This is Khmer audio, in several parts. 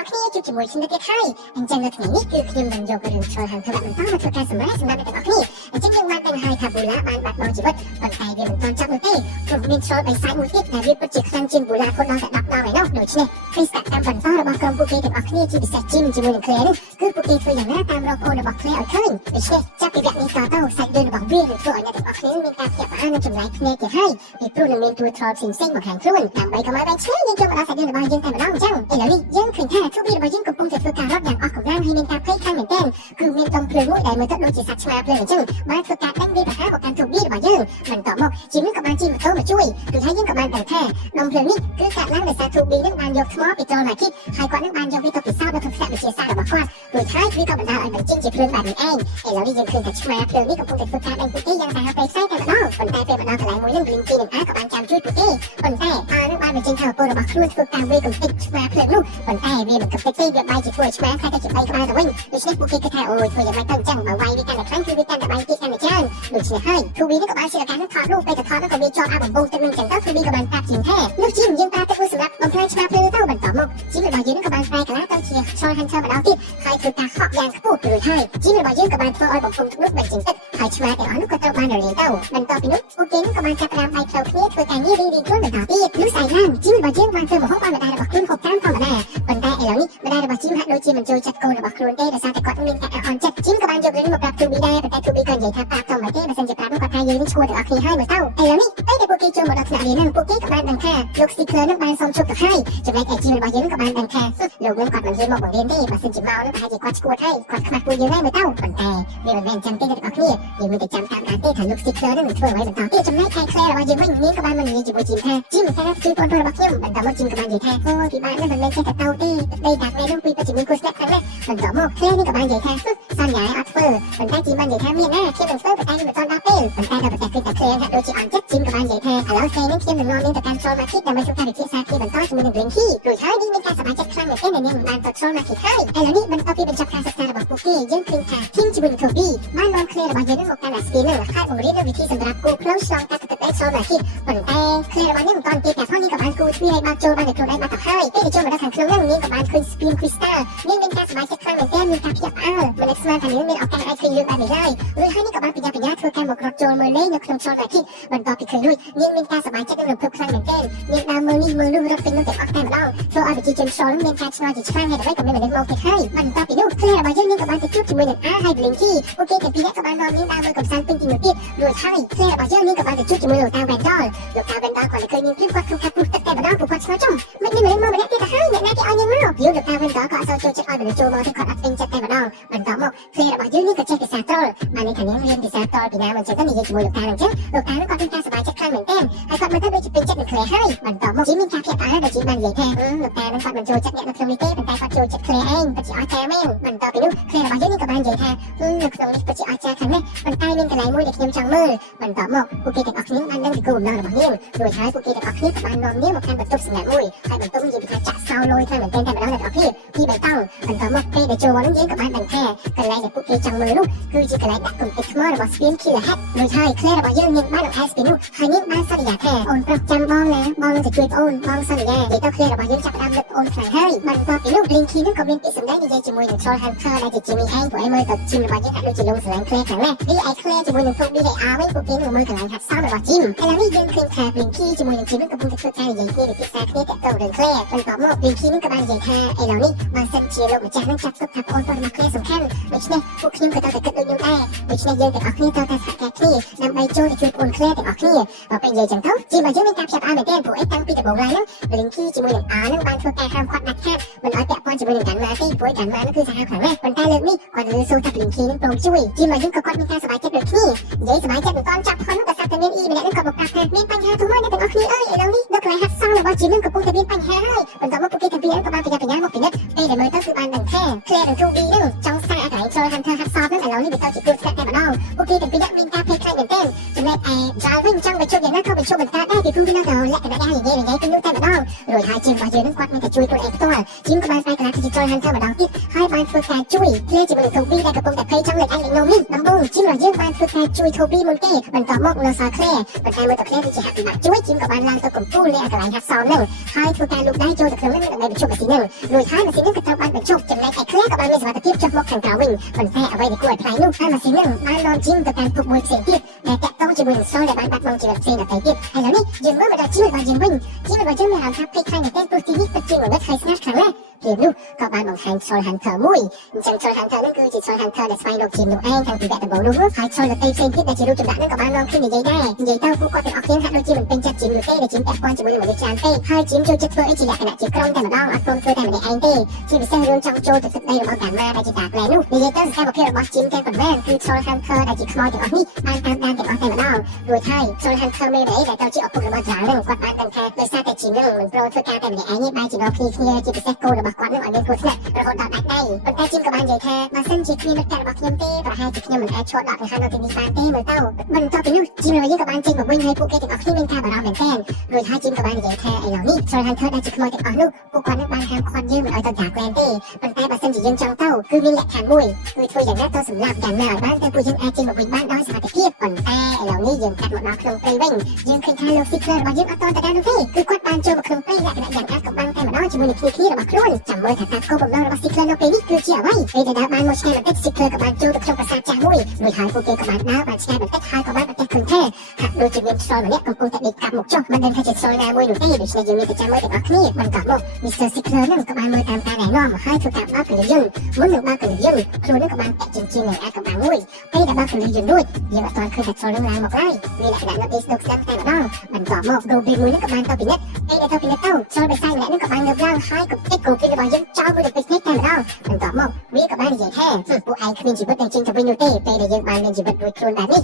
ទាំងអស់គ្នាជួបជាមួយខ្ញុំទៀតហើយអញ្ចឹងនៅថ្ងៃនេះគឺខ្ញុំនឹងយករឿងឆ្លងហាន់ធ្វើបន្តមកធ្វើការសម្ដែងសម្រាប់អ្នកទាំងអស់គ្នាអញ្ចឹងយើងបានដឹងហើយថាបូឡាបានបាត់បង់ជីវិតប៉ុន្តែវាមិនទាន់ចប់នោះទេព្រោះមានឆ្លងបិសាចមួយទៀតដែលវាពិតជាខ្លាំងជាងបូឡាខ្លួនដល់តែ10ដងឯណោះដូច្នេះពីស្ថានភាពបន្តរបស់ក្រុមពួកគេទាំងអស់គ្នាជាពិសេសជីមជាមួយនឹង Claire នេះគឺពួកគេធ្វើយ៉ាងណាតាមរកអូនរបស់ Claire ឲ្យឃើញដូច្នេះចាប់ពីវគ្គនេះតទៅសាច់រឿងរបស់វានឹងធ្វើឲ្យអ្នកទាំងអស់គ្នាមានការភ្ញាក់ផ្អើលនិងចម្លែកភ្នែកទៀតហើយពីព្រោះនឹងមានតួថតផ្សេងៗមកខាងខ្លួនដើម្បីកុំឲ្យបែកឆ្ងាយយើងចូលមកដល់សាច់រឿងរបស់យើងតែម្ដងអញ្ចឹងឥឡូវនេះយើងឃើញថាទូប៊ីរបស់យើងកំពុងតែធ្វើការរត់យ៉ាងអស់កម្លាំងហើយមានការភ័យខ្លាំងមែនទែនគឺមានដុំភ្លើងមួយដែលមើលទៅដូចជាសត្វឆ្មាភ្លើងអញ្ចឹងបានធ្វើការដេញវាប្រហារមកកាន់ទូប៊ីរបស់យើងបន្តមកជានឹងក៏បានជិះម៉ូតូមកជួយគឺហើយយើងក៏បានដឹងថាដុំភ្លើងនេះគឺកាត់ឡើងដោយសារទូប៊ីនឹងបានយកថ្មពីចូលមកគិតហើយគាត់នឹងបានយកវាទៅពិសោធន៍នៅក្នុងផ្ទះវិទ្យាសាស្ត្ររបស់គាត់រួចហើយវាក៏បណ្ដាលឲ្យបញ្ចេញជាភ្លើងបែបនេះឯងឥឡូវនេះយើងឃើញថាឆ្មាភ្លើងនេះកំពុងតែធ្វើការដេញពួកគេយ៉ាងសាហាវពេកផ្សេងតែម្ដងប៉ុន្តែពេលម្ដងកន្លែងមួយនឹង Blinky និង A ក៏បានចាំជួយពួកគេប៉ុន្តែ A នឹងបានបញ្ចេញថាឪពុករបស់ខ្លួនធ្វើការវាកំទេចឆ្មាភ្លើងនោះប៉ុន្តែវាមិនកំទេចទេវាបែកជាធ្វើឲ្យឆ្មាខ្លាចតែជា3ក្បាលទៅវិញដូច្នេះពួកគេគិតថាអូយធ្វើយ៉ាងម៉េចទៅអញ្ចឹងបើវាយវាកាន់តែខ្លាំងគឺវាកាន់តែបែកទៀតកាន់តែច្រើនដូច្នេះហើយ Tubi នេះក៏បានជាឱកាសនឹងថតរូបពេលទៅថតនោះក៏វាជាប់អាប់បំពុះទឹកនឹងអញ្ចឹងទៅ Tubi ក៏បានប្រាប់ជាងថានោះជីមយើងប្រើទឹកមួយសម្រាប់បំផ្លាញឆ្មាភ្លើងទៅបន្តមកជីមរបស់យើងនឹងក៏បានប្រែកាឡាទៅជាឆ្លង Hunter ម្ដងទៀតហើយធ្វើការហក់យ៉ាងខ្ពស់រួចហើយជីមរបស់យើងក៏បានធ្វើឲ្យបំពុះទឹកនោះបញ្ចេញទឹកហើយឆ្មាទាំងអស់នោះក៏ត្រូវបានរលាយទៅបន្តពីនោះពួកគេនឹងក៏បានចាប់ផ្ដើមបែកផ្លូវគ្នាធ្វើការងាររៀងៗខ្លួនបន្តទៀតនោះស្អែកឡើងជីមរបស់យើងបានធ្វើម្ហូបឲ្យម្ដាយរបស់ខ្លួនហូបតាមធម្មតាប៉ុន្តែឥឡូវនេះម្ដាយរបស់ជីមហាក់ដូចជាមិនចូលចិត្តកូនរបស់ខ្លួនទេដោយសារតែគាត់មានការអន់ចិត្តជីមក៏បានយករឿងនេះមកប្រាប់ Tubi ដែរប៉ុន្តែ Tubi ក៏និយាយថាប្រាប់ទៅមិនទេបើសិនជាប្រាប់នោះគាត់ថាយើងនឹងឈួរទាំងអស់គ្នាហើយមើលទៅឥឡូវនេះពេលដែលពួកគេចូលមកដល់ថ្នាក់រៀននឹងពួកគេក៏បានដឹងថាលោក Stickler នឹងបានសុំជប់ទៅហើយចំណែកឯជីមរបស់យើងក៏បានដឹងថាលោកនឹងគាត់មិនហ៊ានមកបង្រៀនទេបើសិនជាមកនោះប្រហែលជាគាត់ឈួរហើយគាត់ខ្មាស់ពួកយើងហើយមើលទៅប៉ុន្តែវាមិនមែនអញ្ចឹងទេអ្នកទាំងអស់គ្នាយើងមានតែចាំតាមដានទេថាលោក Stickler នឹងធ្វើអ្វីបន្តទៀតចំណែកឯ Claire របស់យើងវិញនាងក៏បានមកនិយាយជាមួយជីមថាជីមមិនថាជួយបងប្អូនរបស់ខ្ញុំបន្តមកជីមក៏បាននិយាយថាអូពីបាននឹងមិនមែនចេះតែទៅទេដីតាក់នេះនឹងពីពិតជាមានគូស្នេហ៍ខ្លាំងណាស់បន្តមក Claire នេះក៏បាននិយាយថាសន្យាឲ្យអត់ធ្វើប៉ុន្តែជីមបាននិយាយថាមានណាខ្ញុំនឹងធ្វើប៉ុន្តែមិនទាន់ដល់ពេលប៉ុន្តែដល់ប្រទេសគឺតែ Claire ហាក់ដូចជាអន់ចិត្តជីមក៏បាននិយាយថាឥឡូវពេលនេះខ្ញុំនឹងនាំនាងទៅកាន់ Troll Market ដើម្បីធ្វើការវិភាគសាគ្នាបន្តជាមួយនឹង Blinky រួចហើយនេះមានការសប្បាយចិត្តខ្លាំងមែនទែនដែលនាងមិនបានទៅ Troll Market ហើយឥឡូវនេះបន្ទាប់ពីបញ្ចប់ការសិក្សារបស់ពួកគេយើងឃើញថា Kim ជាមួយនឹង Toby បាននាំ Claire របស់យើងមកកាន់ Askin នឹងហើយបង្រៀននូវវិធីសម្រាប់គូផ្លូវឆ្លងកាត់ទៅដល់ Troll Market ប៉ុន្តែ Claire របស់យើងមិនទាន់ទីតែផងនាងក៏បានគូទ្វារឲ្យបាត់ចូលបានខ្លួនឯងបាត់ទៅហើយពេលចូលមកដល់ខាងក្នុងនឹងនាងក៏បានឃើញ Spin Crystal នាងមានការសប្បាយចិត្តខ្លាំងមែនទែនមានការភ្ញាក់ផ្អើលមិននឹកស្មានថានាងមានឱកាសអាចឃើញរឿងបែបនេះឡើយរួចហើយនាងក៏បានបញ្ញាធ្វើការមករត់ចូលមើលលេងនៅក្នុង Troll Market បន្ទាប់ពីឃើញរួចនាងមានការសប្បាយចិត្តនិងរំភើបខ្លាំងមែនទែននាងដើរមើលនេះមើលនោះរត់ពេញនោះទាំងអស់តែម្ដងធ្វើឲ្យប្រជាជន Troll មានការឆ្ងល់ជាច្រើនហើយអ្វីក៏មានមនុស្សមកទៀតហើយបន្ទាប់ពីនោះ Claire របស់យើងនាងក៏បានទៅជួបជាមួយនឹង A ហើយ Blinky ពួកគេទាំងពីរនាក់ក៏បាននាំនាងដើរមើលកំសាន្តពេញទីនោះទៀតរួចហើយ Claire របស់យើងនាងក៏បានទៅជួបជាមួយលោកតា Vendor លោកតា Vendor គាត់ឃើញនាងគាត់ក្នុងការពុះទឹកតែម្ដងពួកគាត់ឆ្ងល់ចំមិនមានមនុស្សម្នាក់ទៀតទៅហើយអ្នកណាគេឲ្យនាងមកលោកតា Vendor ក៏អត់សូវចូលចិត្តឲ្យមនុស្សចូលមកទេគាត់អត់ពេញចិត្តតែម្ដងបន្តមក Claire របស់យើងនាងក៏ចេះភាសា Troll បានន័យថានាងរៀនភាសា Troll ពីណាមកចឹងទៅនិយាយជាមួយលោកតាអញ្ចឹងលោកតានឹងគាត់មានការសប្បាយចិត្តខ្លាំងមែនទែនហើយគាត់មើលទៅដូចជាពេញចិត្តនឹង Claire ហើយបន្តមកជីមានការភ្ញាក់ផ្អើលដែលជីបាននិយាយថាលោកតានឹងគាត់មិនចូលចិត្តអ្នកនៅក្នុងនេះទេប៉ុន្តែគាត់ចូលចិត្ត Claire ឯងពិតជាអស្ចារ្យមែនបន្តពីនោះ Claire របស់យើងនេះក៏បាននិយាយថានៅក្នុងនេះពិតជាអស្ចារ្យខ្លាំងណាស់ប៉ុន្តែមានកន្លែងមួយដែលខ្ញុំចង់មើលបន្តមកពួកគេទាំងអស់គ្នាបានដឹងពីគោលបំណងរបស់នាងរួចហើយពួកគេទាំងអស់គ្នាក៏បាននាំនាងមកកាន់បន្ទប់សម្រាប់មួយហើយបន្ទប់នេះនិយាយថាចាក់សោលយខ្លាំងមែនទែនតែម្ដងអ្នកទាំងអស់គ្នាទីបៃតងបន្តមកពេលដែលចូលមកនោះយើងក៏បានដឹងថាកន្លែងដែលពួកគេចង់មើលនោះគឺជាកន្លែងដាក់គំនិតថ្មរបស់ Spin Killer Hat រួចហើយ Claire របស់យើងនាងបានអង្ហែស្ពីនោះហើយនាងបានសន្យាថាអូនប្រុសចាំបងណាបងនឹងទៅជួយអូនបងសន្យានិយាយទៅ Claire របស់យើងចាប់ផ្ដើមនឹកអូនខ្លាំងហើយបន្ទាប់ពីនោះ Blinky នឹងក៏មានពាក្យសម្ដីនិយាយជាមួយនឹង Troll Hunter ដែលជា Jimmy ឯងពួកឯងមើលទៅ Jim របស់យើងហាក់ដូចជាលងស្រឡាញ់ Claire ខ្លាំងណាស់រីឯ Claire ជាមួយនឹង Toby ហើយ A វិញពួកគេនឹងមើលកន្លែងហាត់សមរបស់ Jim ឥឡូវនេះយើងឃើញថា Blinky ជាមួយនឹង Jim នឹងកំពុងតែធ្វើការនិយាយគ្នាវិភាសាគ្នាទាក់ទងរឿង Claire បន្ទាប់មក Blinky នឹងក៏បាននិយាយថាឥឡូវនេះបានសិតជាលោកម្ចាស់នឹងចាត់ទុកថាប្អូនប្រុសរបស់ Claire សំខាន់ដូច្នេះពួកខ្ញុំក៏ត្រូវតែគិតដូចនោះដែរដូច្នេះយើងទាំងអស់គ្នាត្រូវតែសហការគ្នាដើម្បីចូលទៅជួយប្អូន Claire ទាំងអស់គ្នាបើពេលនិយាយចឹងទៅ Jim របស់យើងមានការភ្ញាក់ផ្អើលមែនទែនព្រោះឯតាំងពីដំបូងឡើយហ្នឹង Blinky ជាមួយនឹង A នឹងបានធ្វើការហាមឃាត់ដាច់ខាតមិនឲ្យពាក់ព័ន្ធជាមួយនឹងកាន់ម៉ាទេព្រោះកាន់ម៉ានឹងគឺសាហាវខ្លាំងណាស់ប៉ុន្តែលើកនេះគាត់លើសូថា Blinky នឹងព្រមជួយ Jim របស់យើងក៏គាត់មានការសប្បាយចិត្តដូចគ្នានិយាយសប្បាយចិត្តមិនទាន់ចាប់ផងក៏សាតែមាន E ម្នាក់នឹងក៏បង្កាត់ថាមានបញ្ហាធំមួយអ្នកទាំងអស់គ្នាអើយឥឡូវនេះនៅកន្លែងហាត់សមរបស់ Jim នឹងកំពុងតែមានបញ្ហាហើយបន្ទាប់មកពួកគេទាំងពីរក៏បានបញ្ញាមកពិនិត្យពេលដែលមើលទៅគឺបានដឹងថា Claire និង Toby នឹងចង់សាកកន្លែង Troll Hunter ហាត់សមនឹងឥឡូវនេះវាទៅជាគ្រោះថ្នាក់តែម្ដងពួកគេទាំងពីរមានការភ័យខ្លាចមែនទែនចំណែកឯ Jal វិញចង់បញ្ចុះយ៉ាងណាក៏បញ្ចុះបន្តដែរពីព្រោះវានៅតែលក្ខណៈយ៉ាងនិយាយពីនោះតែម្ដង រួចហើយជាងរបស់យើងនឹងគាត់មានតែជួយខ្លួនឯងផ្ទាល់ជាងក៏បានស្វែងរក Digital Hunter ម្ដងទៀតហើយបានធ្វើការជួយភ្លេជាមួយនឹង Toby ដែលកំពុងតែភ័យចង់លេចឯងលេចនោមនេះដំបូងជាងរបស់យើងបានធ្វើការជួយ Toby មុនគេបន្ទាប់មកនៅសល់ Claire ប៉ុន្តែមើលទៅ Claire គឺជាហាក់ពិបាកជួយជាងក៏បានឡើងទៅកំពូលនៃកន្លែងហាត់សមនឹងហើយធ្វើការលូកដៃចូលទៅក្នុងនឹងដើម្បីបញ្ឈប់ម៉ាស៊ីននឹងរួចហើយម៉ាស៊ីននឹងក៏ត្រូវបានបញ្ឈប់ចំណែកឯ Claire ក៏បានមានសុវត្ថិភាពចុះមកខាងក្រៅវិញប៉ុន្តែអ្វីដែលគួរឲ្យថ្លៃនោះហើយម៉ាស៊ីននឹងបាននាំជាងទៅកាន់ភពមួយផ្សេងទៀតដែលតាក់ទងជាមួយនឹង Sol ដែលបានបាត់បង់ជីវិតផ្សេងដទៃទៀតហើយឥឡូវនេះយើងមើលមកដល់ជីវិតរបស់យើងវិញជីវិតរបស់យើងមានអារម្មណ៍ថាភ័យខ្លាចមែនទែនព្រោះទីនេះពិតជាងងឹតហើយស្ងាត់ខ្លាំងណាស់ពីនោះក៏បានបង្ហាញ Soul Hunter មួយអញ្ចឹង Soul Hunter នឹងគឺជា Soul Hunter ដែលស្វែងរកជាមនុស្សឯងតាំងពីវគ្គដំបូងនោះហើយ Soul ដទៃផ្សេងទៀតដែលជារូបចម្លាក់នឹងក៏បាននាំគ្នានិយាយដែរនិយាយទៅពួកគាត់ទាំងអស់គ្នាហាក់ដូចជាមិនពេញចិត្តជាមនុស្សទេដែលជាពាក់ព័ន្ធជាមួយនឹងមនុស្សច្រើនពេកហើយជាចូលចិត្តធ្វើអីជាលក្ខណៈជាក្រុមតែម្ដងអត់ព្រមធ្វើតែម្នាក់ឯងទេជាពិសេសរឿងចង់ចូលទៅទឹកដីរបស់កាម៉ាដែលជាតាក្លែនោះនិយាយទៅសកម្មភាពរបស់ជាទាំងប៉ុន្មានគឺ Soul Hunter ដែលជាខ្មោចទាំងអស់នេះបានតាមដានទាំងអស់តែម្ដងរួចហើយ Soul Hunter មេរ៉េដែលទៅជាឪពុករបស់យ៉ាងនឹងគាត់បានដឹងថាដោយសារតែជានឹងមិនព្រមធ្វើការតែម្នាក់ឯងទេបែរជានាំគ្នាជាពិសេសកូនរបស់គាត់នឹងឲ្យមានគ្រោះថ្នាក់រហូតដល់ដាច់ដៃប៉ុន្តែជាងក៏បាននិយាយថាបើសិនជាគ្មានមិត្តភក្តិរបស់ខ្ញុំទេប្រហែលជាខ្ញុំមិនអាចឈរដកដង្ហើមនៅទីនេះបានទេមើលទៅបន្ទាប់ពីនោះជាងរបស់យើងក៏បានចេញមកវិញហើយពួកគេទាំងអស់គ្នាមានការបារម្ភមែនទែនរួចហើយជាងក៏បាននិយាយថាឥឡូវនេះ Soul Hunter ដែលជាខ្មោចទាំងអស់នោះពួកគាត់នឹងបានហាមឃាត់យើងមិនឲ្យទៅដាក់ក្លែនទេប៉ុន្តែបើសិនជាយើងចង់ទៅគឺមានលក្ខខណ្ឌមួយគឺធ្វើយ៉ាងណាទៅសម្រាប់យ៉ាងណាឲ្យបានតែពួកយើងអាចចេញមកវិញបានដោយសុវត្ថិភាពប៉ុន្តែឥឡូវនេះយើងកាត់មកដល់ក្នុងព្រៃវិញយើងឃើញថាលោក Seekler របស់យើងអត់តទៅដល់នោះទេគឺគាត់បានចូលមកក្នុងព្រៃលក្ខណៈយ៉ាងអាចកំបាំងតែម្ដងជាមួយនឹងគ្នារបស់ខ្លួនចាំមើលថាការគោលបំណងរបស់ Seekler នៅពេលនេះគឺជាអ្វីពេលដែលបានមកឆ្ងាយបន្តិច Seekler ក៏បានចូលទៅក្នុងប្រាសាទចាស់មួយរួចហើយពួកគេក៏បានដើរបានឆ្ងាយបន្តិចហើយក៏បានប្រទះឃើញថាហាក់ដូចជាមាន Soul ម្នាក់កំពុងតែដេកកាប់មុខចុះមិនដឹងថាជា Soul ណាមួយនោះទេដូច្នេះយើងមានតែចាំមើលទាំងអស់គ្នាបន្តមក Mr. Seekler នឹងក៏បានមើលតាមការណែនាំហើយធ្វើការបើកកលិយន្តមុននឹងបើកកលិយន្តខ្លួននឹងក៏បានពាក់ចិញ្ចៀននៅឯកំបាំងមួយពេលដែលបើកកលិយន្តរួចយើងអត់ទាន់ឃើញថា Soul នឹងឡើងមកឡើយមានលក្ខណៈនៅស្ទើរស្ដាំតែម្ដងបន្ទាប់មក Goblin មួយនឹងក៏បានទៅពិនិត្យពេលដែលទៅពិនិត្យទៅ Soul បិសាចម្នាក់នឹងក៏បានងើបឡើងហើយក៏ពេច Goblin របស់យើងចោលមួយទៅពេចនេះតែម្ដងបន្ទាប់មកវាក៏បាននិយាយថាពួកឯងគ្មានជីវិតនឹងចេញទៅវិញនោះទេពេលដែលយើងបានមានជីវិតរួចខ្លួនបែបនេះ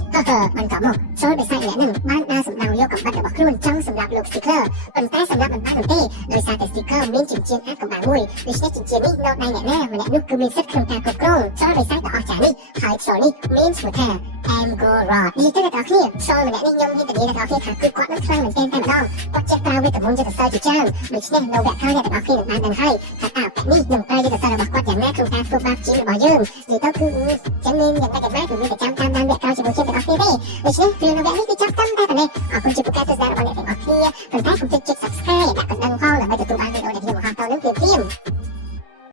បន្ទាប់មក Soul បិសាចម្នាក់នឹងបានដើរសម្ដៅយកកំបិតរបស់ខ្លួនចង់សម្រាប់លោក Seekler ប៉ុន្តែសម្រាប់មិនបាននោះទេដោយសារតែ Seekler មានចិញ្ចៀនអាចកំបាំងមួយដូច្នេះចិញ្ចៀននេះនៅដៃអ្នកណាម្នាក់នោះគឺមានសិទ្ធិក្នុងការគ្រប់គ្រង Soul បិសាចដ៏អស្ចារ្យនេះហើយ Soul នេះមានឈ្មោះថា Angorod នេះទៅដល់គ្នា Soul ម្នាក់នេះខ្ញុំមានតែនិយាយដល់គ្នាថាគឺគាត់នឹងខ្លាំងមែនទែនតែម្ដងគាត់ចេះប្រើវេទមន្តយុទ្ធសាស្ត្រជាច្រើនដូច្នេះនៅវគ្គក្រោយអ្នកទាំងអស់គ្នានឹងបានដឹងហើយថាតើវគ្គនេះនឹងប្រើយុទ្ធសាស្ត្ររបស់គាត់យ៉ាងណាក្នុងការធ្វើបាបជារបស់យើងនិយាយទៅគឺចឹងមានយ៉ាងណាក៏បានគឺមានតែចាំតាមដានវគ្គក្រោយជាមួយជាទាំងអស់គ្នាទេដូច្នេះរឿងនៅវគ្គនេះគឺចាប់តាំងតែប៉ុណ្ណេះអរគុណចំពោះការទស្សនារបស់អ្នកទាំងអស់គ្នាប៉ុន្តែកុំភ្លេចចុច Subscribe